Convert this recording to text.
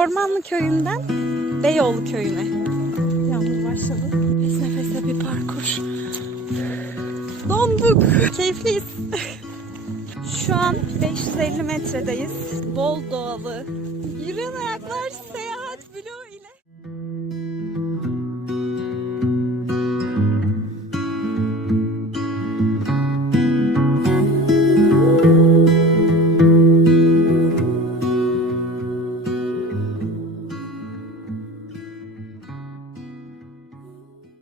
Ormanlı köyünden Beyoğlu köyüne. Yağmur başladı. Nefes nefese bir parkur. Donduk. Keyifliyiz. Şu an 550 metredeyiz. Bol doğalı. Yürüyen ayaklar seyahat.